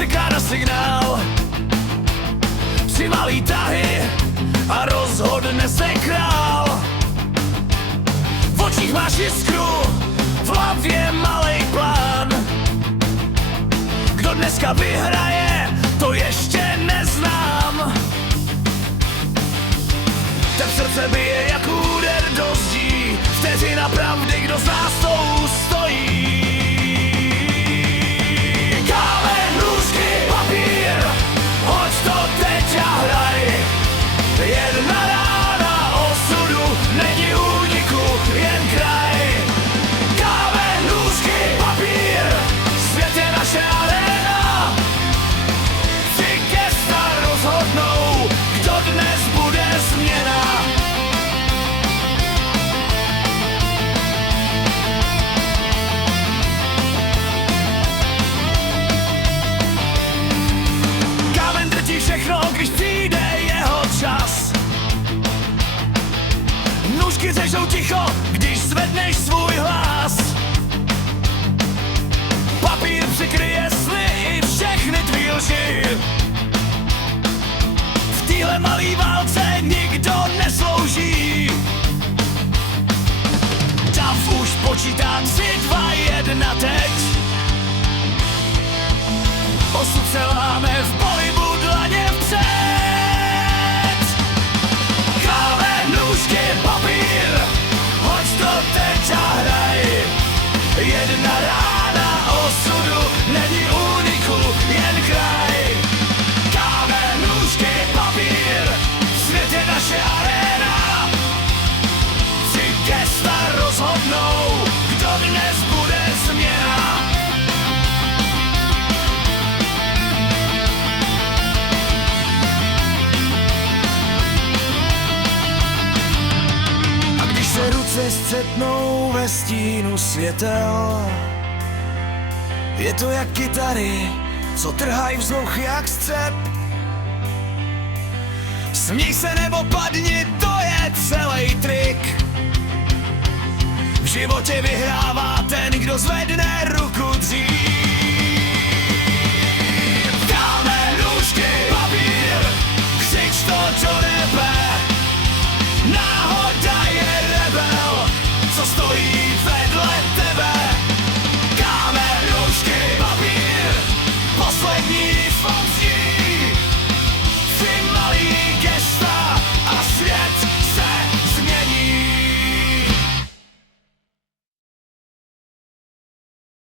čeká na signál. Přivalí tahy a rozhodne se král. V očích máš jiskru, v hlavě malej plán. Kdo dneska vyhraje, to ještě neznám. Ten srdce bije jak úder do zdí, vteřina pravdy, kdo z nás to ustojí. Kámen, nůžky, papír, hoď to teď a hraj. Jedna rána osudu, není úniku, jen kraj. Kámen, nůžky, papír, svět je naše arena. Tři gesta rozhodnou, kdo dnes bude změna. Kámen drtí všechno, když přijde jeho čas. Nůžky řežou ticho, když zvedneš svůj hlas. Papír přikryje sny i všechny tvý lži. V téhle malý válce nikdo neslouží. Dav už počítá 3, 2, 1 teď. Osud se láme v pohybu dlaně vpřed. Kámen, nůžky, papír, hoď to teď a hraj. Jedna rána osudu, není úniku, jen kraj. Kámen, nůžky, papír, svět je naše arena. Tři gesta rozhodnou, kdo dnes bude změna. A když se ruce střetnou ve stínu světel, je to jak kytary, co trhají vzduch jak střep. Směj se nebo padni, to je celý trik. V životě vyhrává ten, kdo zvedne ruku dřív.